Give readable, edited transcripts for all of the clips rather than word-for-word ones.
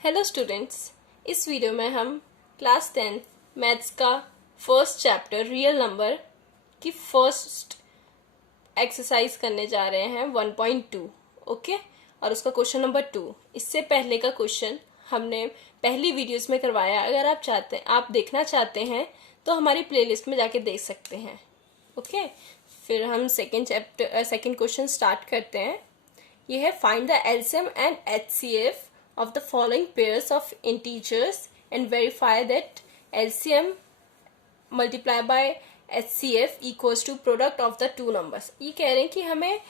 Hello students, इस video में हम क्लास 10 मैथ्स का फर्स्ट चैप्टर रियल नंबर की फर्स्ट एक्सरसाइज करने जा रहे हैं 1.2। ओके, और उसका क्वेश्चन नंबर 2। इससे पहले का क्वेश्चन हमने पहली वीडियोस में करवाया। अगर आप देखना चाहते हैं तो हमारी प्लेलिस्ट में जाके देख सकते हैं। ओके, फिर हम सेकेंड क्वेश्चन स्टार्ट करते हैं। ये है find the LCM and HCF of the following pairs of integers and verify that LCM multiplied by HCF equals to product of the two numbers। ये कह रहे हैं कि हमें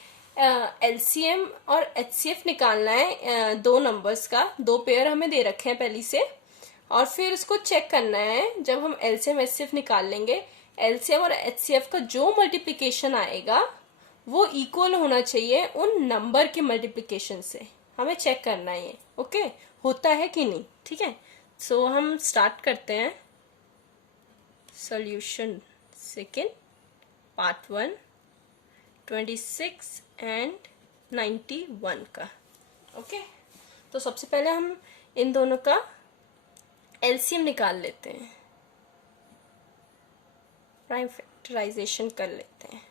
LCM और HCF निकालना है दो नंबर्स का। दो पेयर हमें दे रखे हैं पहली से, और फिर उसको चेक करना है। जब हम LCM HCF निकाल लेंगे, LCM और HCF का जो मल्टीप्लिकेशन आएगा वो इक्वल होना चाहिए उन नंबर के मल्टीप्लिकेशन से। हमें चेक करना है ये। ओके, होता है कि नहीं। ठीक है, सो हम स्टार्ट करते हैं सॉल्यूशन सेकेंड पार्ट 1 26 एंड 91 का। ओके, तो सबसे पहले हम इन दोनों का एलसीएम निकाल लेते हैं, प्राइम फैक्टराइजेशन कर लेते हैं।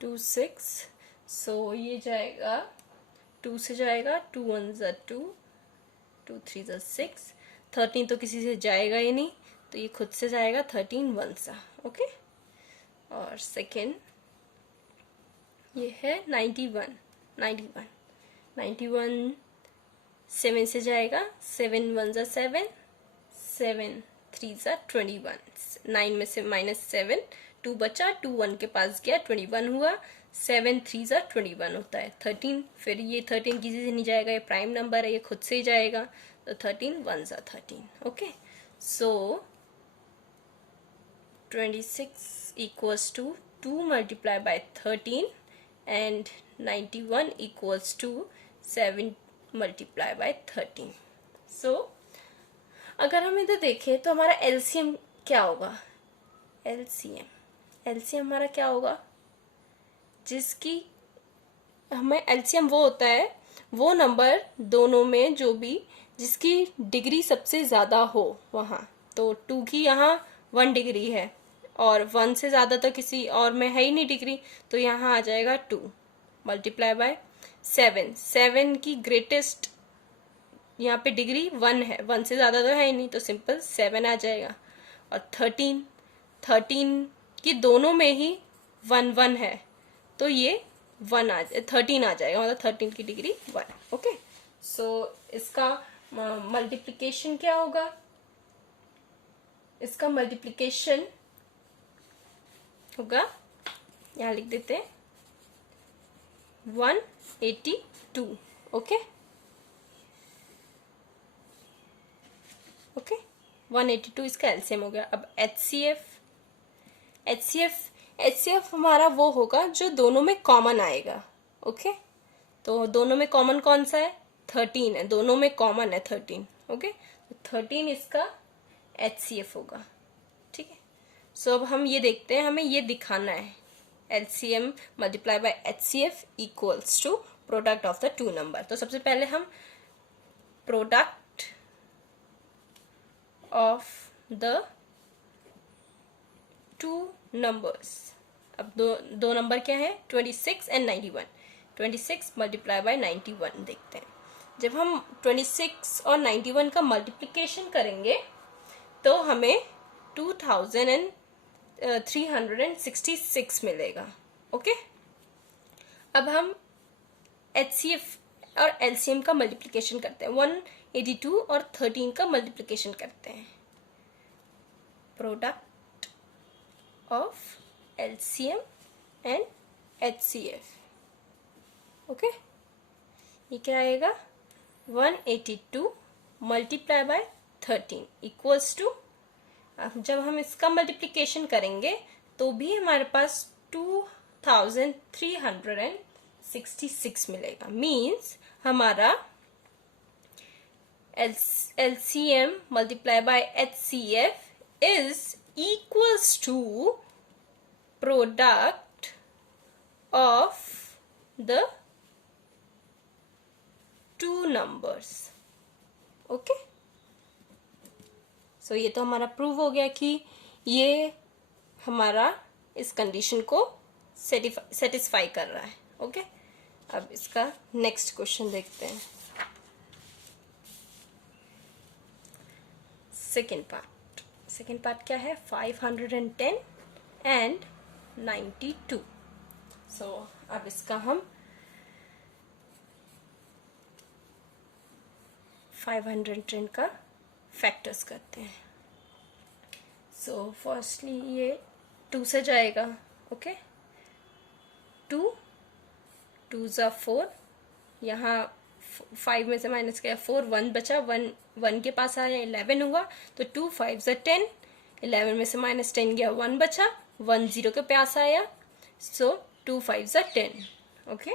2 6, सो ये जाएगा 2 से जाएगा, 2 1 ज़ा 2, 2 3 ज़ा 6, 13 तो किसी से जाएगा ही नहीं, तो ये खुद से जाएगा 13 1 सा। ओके, और सेकेंड ये है 91 7 से जाएगा, 7 1 ज़ा 7, 7 3 ज़ा 21, 9 में से -7, 2 बचा, 2 1 के पास गया, 21 हुआ, 7 3 ज़ा 21 होता है 13। फिर ये 13 किसी से नहीं जाएगा, ये प्राइम नंबर है, ये खुद से ही जाएगा, तो 13 1 ज़ा 13। Okay, so 26 equals to 2 multiply by 13 and 91 equals to 7 multiply by 13। So अगर हम इधर देखें तो हमारा एलसीएम क्या होगा? एलसीएम हमारा क्या होगा? जिसकी हमें एलसीएम वो होता है वो नंबर दोनों में जो भी जिसकी डिग्री सबसे ज़्यादा हो वहाँ। तो 2 की यहाँ 1 डिग्री है और 1 से ज़्यादा तो किसी और में है ही नहीं डिग्री, तो यहाँ आ जाएगा 2 मल्टीप्लाई बाय 7 की ग्रेटेस्ट यहाँ पे डिग्री 1 है, 1 से ज़्यादा तो है ही नहीं, तो सिंपल 7 आ जाएगा। और 13 की दोनों में ही 1 1 है, तो ये 13 आ जाएगा, मतलब 13 की डिग्री 1। ओके, सो इसका मल्टीप्लिकेशन क्या होगा? इसका मल्टीप्लिकेशन होगा, यहाँ लिख देते हैं 182। ओके, 182 इसका एलसीएम हो गया। अब एचसीएफ हमारा वो होगा जो दोनों में कॉमन आएगा। ओके, तो दोनों में कॉमन कौन सा है? 13 है, दोनों में कॉमन है 13। ओके, तो 13 इसका एचसीएफ होगा। ठीक है, सो अब हम ये देखते हैं, हमें ये दिखाना है LCM multiply by HCF equals to product of the two number. तो सबसे पहले हम product of the two numbers, अब दो नंबर क्या है? 26 एंड 91। 26 मल्टीप्लाई बाय 91 देखते हैं। जब हम 26 और 91 का मल्टीप्लिकेशन करेंगे तो हमें 2366 मिलेगा। ओके, अब हम एचसीएफ और एलसीएम का मल्टीप्लिकेशन करते हैं। 182 और 13 का मल्टीप्लिकेशन करते हैं। Product of LCM and HCF। Okay, ये क्या आएगा? 182 मल्टीप्लाई बाय 13 इक्वल्स टू, जब हम इसका मल्टीप्लिकेशन करेंगे तो भी हमारे पास 2366 मिलेगा। मीन्स हमारा LCM multiply by HCF is equals to product of the two numbers। Okay, so ये तो हमारा प्रूव हो गया कि ये हमारा इस कंडीशन को सेटिस्फाई कर रहा है। ओके, अब इसका नेक्स्ट क्वेश्चन देखते हैं। सेकेंड पार्ट क्या है? 510 एंड 92। सो अब इसका हम 510 का फैक्टर्स करते हैं। सो फर्स्टली ये 2 से जाएगा। ओके, 2 ज़ा 4, यहाँ 5 में से माइनस किया 4, 1 बचा, 1 के पास आया 11 हुआ, तो 2 5 ज़ा 10, 11 में से माइनस 10 गया 1 बचा, 1 0 के पास आया, सो 2 5 ज़ा 10। ओके,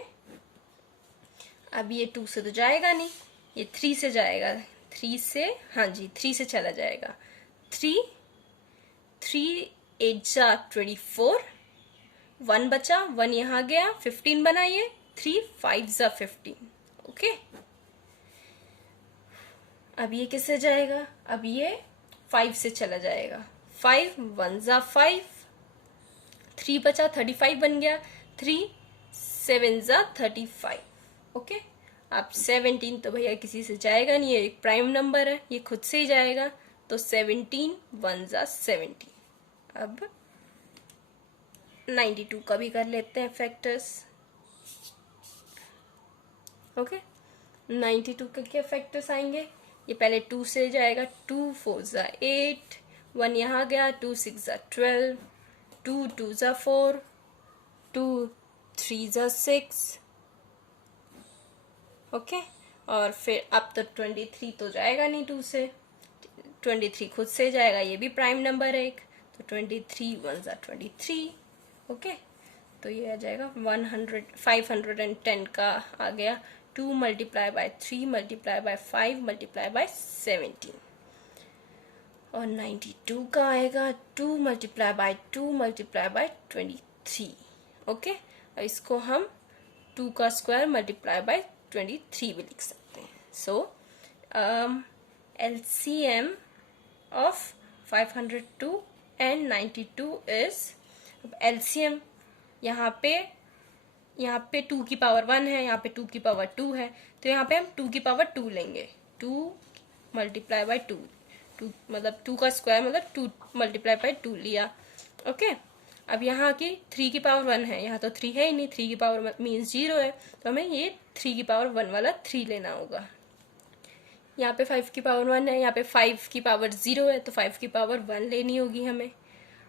अब ये 2 से तो जाएगा नहीं, ये 3 से जाएगा, 3 से, हाँ जी 3 से चला जाएगा। 3 8 ज़ा 24, 1 बचा, 1 यहाँ गया, 15 बना ये, 3 5 ज़ा 15। ओके, अब ये किससे जाएगा? अब ये 5 से चला जाएगा। 5 1 ज़ा 5, 3 बचा, 35 बन गया, 3 7 ज़ा 35। ओके, अब 17 तो भैया किसी से जाएगा नहीं, ये एक प्राइम नंबर है, ये खुद से ही जाएगा, तो 17 1 ज़ा 17। अब 92 का भी कर लेते हैं फैक्टर्स। ओके, 92 का क्या फैक्टर्स आएंगे? ये पहले 2 से जाएगा, 2 4 ज़ा 8, 1 यहाँ गया, 2 6 ज़ा 12, 2 2 ज़ा 4, 2 3 ज़ा 6। ओके, और फिर अब तो 23 तो जाएगा नहीं 2 से, 23 खुद से जाएगा, ये भी प्राइम नंबर है एक, तो 23 1 ज़ा 23। ओके, तो ये आ जाएगा 510 का आ गया, 2 multiply bye 3 multiply by 5 multiply by 17, और 92 का आएगा 2 multiply bye 2 multiply bye 23। Okay, और इसको हम 2 का स्क्वायर मल्टीप्लाई बाय 23 भी लिख सकते हैं। सो LCM of 502 and 92 is, LCM यहाँ पे 2 की पावर 1 है, यहाँ पे 2 की पावर 2 है, तो यहाँ पे हम 2 की पावर 2 लेंगे। 2 मल्टीप्लाई बाय 2, 2 मतलब 2 का स्क्वायर मतलब 2 मल्टीप्लाई बाय 2 लिया। ओके, अब यहाँ की 3 की पावर 1 है, यहाँ तो 3 है ही नहीं, 3 की पावर मीन्स 0 है, तो हमें ये 3 की पावर 1 वाला 3 लेना होगा। यहाँ पे 5 की पावर 1 है, यहाँ पे 5 की पावर 0 है, तो 5 की पावर 1 लेनी होगी हमें।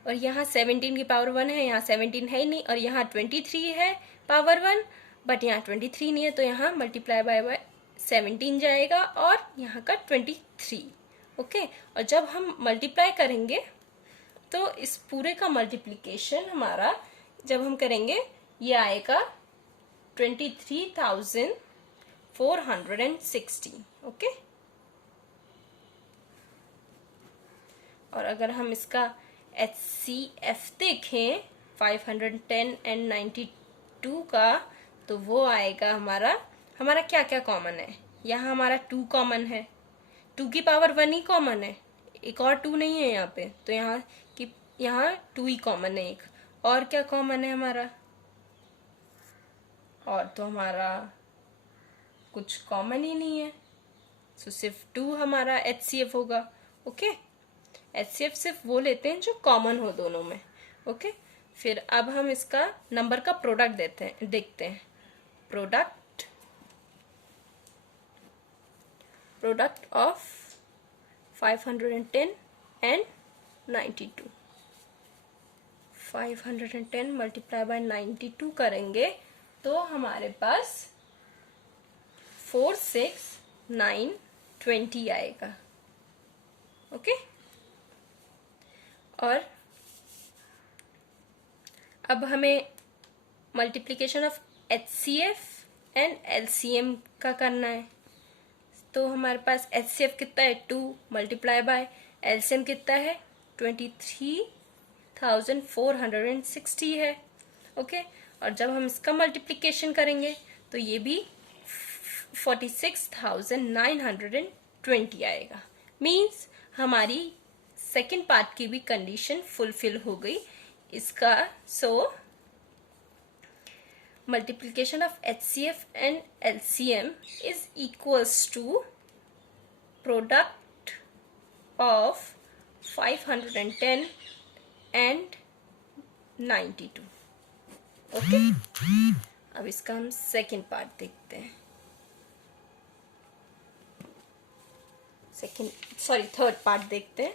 और यहाँ 17 की पावर 1 है, यहाँ 17 है ही नहीं, और यहाँ 23 है पावर 1, बट यहाँ 23 नहीं है, तो यहाँ मल्टीप्लाई बाय 17 जाएगा और यहाँ का 23। ओके, और जब हम मल्टीप्लाई करेंगे तो इस पूरे का मल्टीप्लिकेशन हमारा जब हम करेंगे ये आएगा 23,460। ओके, और अगर हम इसका HCF देखें 510 एंड 92 का, तो वो आएगा हमारा क्या क्या कॉमन है? यहाँ हमारा 2 कॉमन है, 2 की पावर 1 ही कॉमन है, एक और 2 नहीं है यहाँ पे, तो यहाँ 2 ही कॉमन है एक, और क्या कॉमन है हमारा? और तो हमारा कुछ कॉमन ही नहीं है, तो सिर्फ 2 हमारा HCF होगा। ओके, HCF सिर्फ वो लेते हैं जो कॉमन हो दोनों में। ओके, फिर अब हम इसका नंबर का प्रोडक्ट देखते हैं। Product of 510 and 92। 510 multiply by 92 करेंगे तो हमारे पास 4 6 9 20 आएगा। ओके, और अब हमें multiplication of HCF and LCM का करना है, तो हमारे पास HCF कितना है 2 मल्टीप्लाई बाय LCM कितना है 23,460 है। ओके, और जब हम इसका मल्टीप्लिकेशन करेंगे तो ये भी 46,920 20 आएगा। मीन्स हमारी सेकेंड पार्ट की भी कंडीशन फुलफिल हो गई इसका। सो multiplication of HCF and LCM is equals to product of 510 and 92. Okay, अब इसका हम सेकेंड पार्ट देखते हैं। थर्ड पार्ट देखते हैं।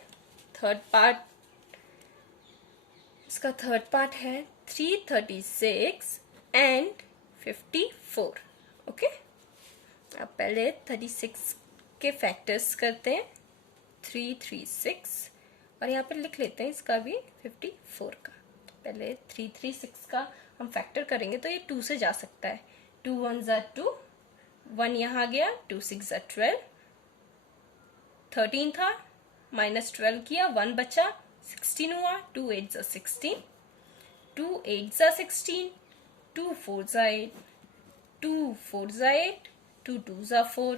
इसका थर्ड पार्ट है 336 and 54। ओके, अब पहले 36 के फैक्टर्स करते हैं, 336, और यहाँ पर लिख लेते हैं इसका भी 54 का। तो पहले 336 का हम फैक्टर करेंगे तो ये 2 से जा सकता है। 2 1 ज़ा 2, 1 यहाँ गया, 2 6 ज़ा 12, 13 था, -12 किया, 1 बचा, 16 हुआ, 2 8 ज़ा 16, 2 8 ज़ा 16, 2 4 ज़ा 8, 2 4 ज़ा 8, 2 2 ज़ा 4,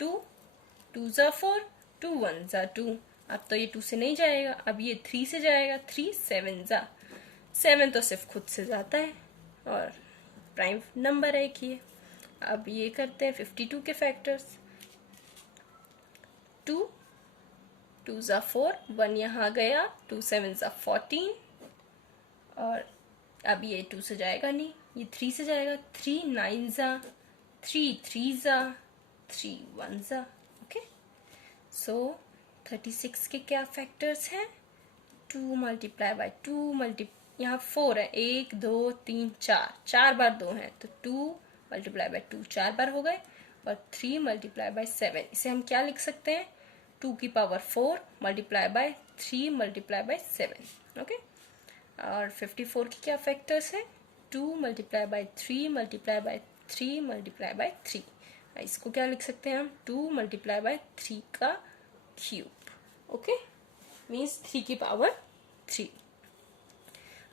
2 2 ज़ा 4, 2 1 ज़ा 2। अब तो ये 2 से नहीं जाएगा, अब ये 3 से जाएगा। 3 7 ज़ा 7 तो सिर्फ खुद से जाता है और प्राइम नंबर है कि अब ये करते हैं 52 के फैक्टर्स। 2 2 ज़ा 4, 1 यहाँ गया, 2 7 ज़ा 14, और अब ये 2 से जाएगा नहीं, ये 3 से जाएगा। 3 9 ज़ा, 3 3 ज़ा, 3 1 ज़ा। ओके, सो 36 के क्या फैक्टर्स हैं? 2 मल्टीप्लाई बाय 2 यहाँ 4 है, 1 2 3 4, 4 बार 2 है तो 2 मल्टीप्लाई बाय 2 4 बार हो गए, और 3 मल्टीप्लाई बाय 7, इसे हम क्या लिख सकते हैं? 2 की power 4 multiply by 3 multiply by 7। Okay, और 54 की क्या फैक्टर्स है? 2 multiply bye 3 multiply by 3 multiply by 3। इसको क्या लिख सकते हैं हम? 2 मल्टीप्लाई बाय 3 का क्यूब। ओके, मीन्स 3 की पावर 3।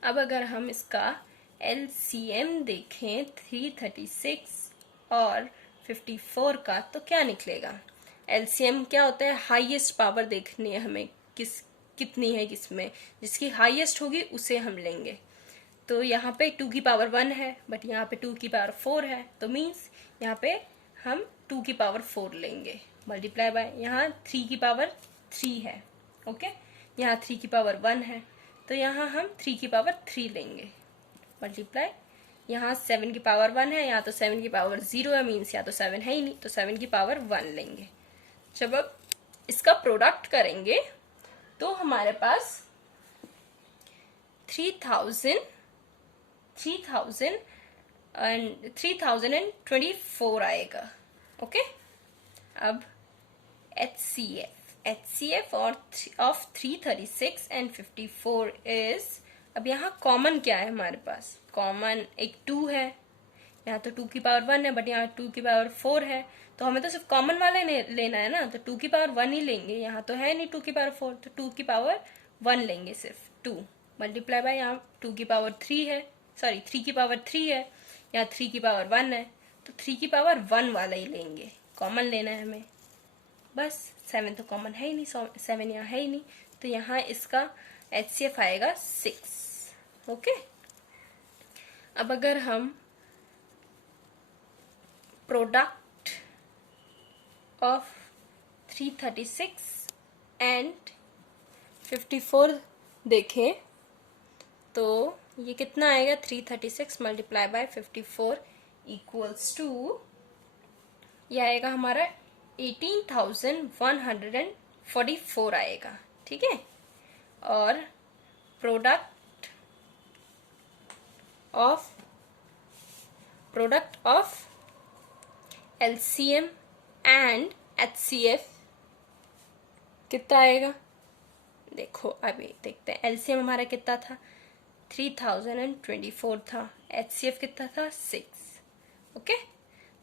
अब अगर हम इसका LCM देखें 336 और 54 का, तो क्या निकलेगा? LCM क्या होता है? हाईएस्ट पावर देखनी है हमें, कितनी है किसमें, जिसकी हाईएस्ट होगी उसे हम लेंगे। तो यहाँ पे 2 की पावर 1 है, बट यहाँ पे 2 की पावर 4 है, तो मीन्स यहाँ पे हम 2 की पावर 4 लेंगे, मल्टीप्लाई बाय यहाँ 3 की पावर 3 है। ओके, यहाँ 3 की पावर 1 है, तो यहाँ हम 3 की पावर 3 लेंगे, मल्टीप्लाई यहाँ 7 की पावर 1 है, यहाँ तो 7 की पावर 0 है, मीन्स या तो 7 है ही नहीं, तो 7 की पावर 1 लेंगे। जब अब इसका प्रोडक्ट करेंगे तो हमारे पास 3024 आएगा। ओके, अब HCF ऑफ 336 एंड 54 इज, अब यहाँ कॉमन क्या है हमारे पास? कॉमन एक 2 है, यहाँ तो 2 की पावर 1 है, बट यहाँ 2 की पावर 4 है, तो हमें तो सिर्फ कॉमन वाले लेना है ना, तो 2 की पावर 1 ही लेंगे। यहाँ तो है नहीं 2 की पावर 4, तो 2 की पावर 1 लेंगे सिर्फ। 2 मल्टीप्लाई बाय यहाँ 2 की पावर 3 है, 3 की पावर 3 है, यहाँ 3 की पावर 1 है, तो 3 की पावर 1 वाला ही लेंगे, कॉमन लेना है हमें बस। 7 तो कॉमन है ही नहीं, 7 यहाँ है ही नहीं, तो यहाँ इसका HCF आएगा 6। ओके, अब अगर हम प्रोडक्ट ऑफ 336 एंड 54 देखें तो ये कितना आएगा? 336 मल्टीप्लाई बाय 54 इक्वल्स टू, ये आएगा हमारा 18,144 आएगा। ठीक है, और product of LCM and HCF कितना आएगा? देखो अभी देखते हैं। LCM हमारा कितना था? 3024 था। HCF कितना था? 6। ओके,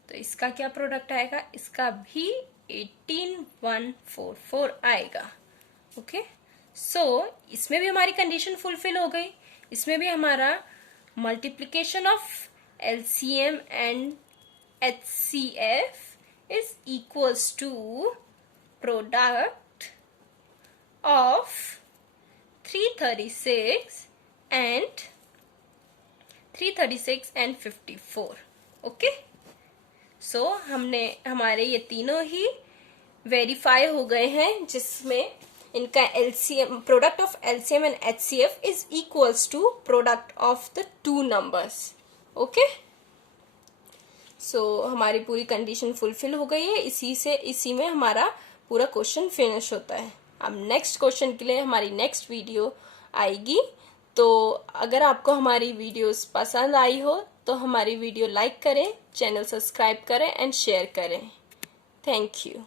तो इसका क्या प्रोडक्ट आएगा? इसका भी 18,144 आएगा। ओके, सो इसमें भी हमारी कंडीशन फुलफिल हो गई। इसमें भी हमारा multiplication of LCM and HCF is equals to product of 336 and 54. Okay, so हमारे ये तीनों ही वेरीफाई हो गए हैं, जिसमें इनका LCM, product of LCM and HCF is equals to product of the two numbers. Okay, so हमारी पूरी कंडीशन फुलफिल हो गई है. इसी में हमारा पूरा क्वेश्चन फिनिश होता है. अब नेक्स्ट क्वेश्चन के लिए हमारी नेक्स्ट वीडियो आएगी. तो अगर आपको हमारी वीडियोस पसंद आई हो तो हमारी वीडियो लाइक करें, चैनल सब्सक्राइब करें एंड शेयर करें. Thank you.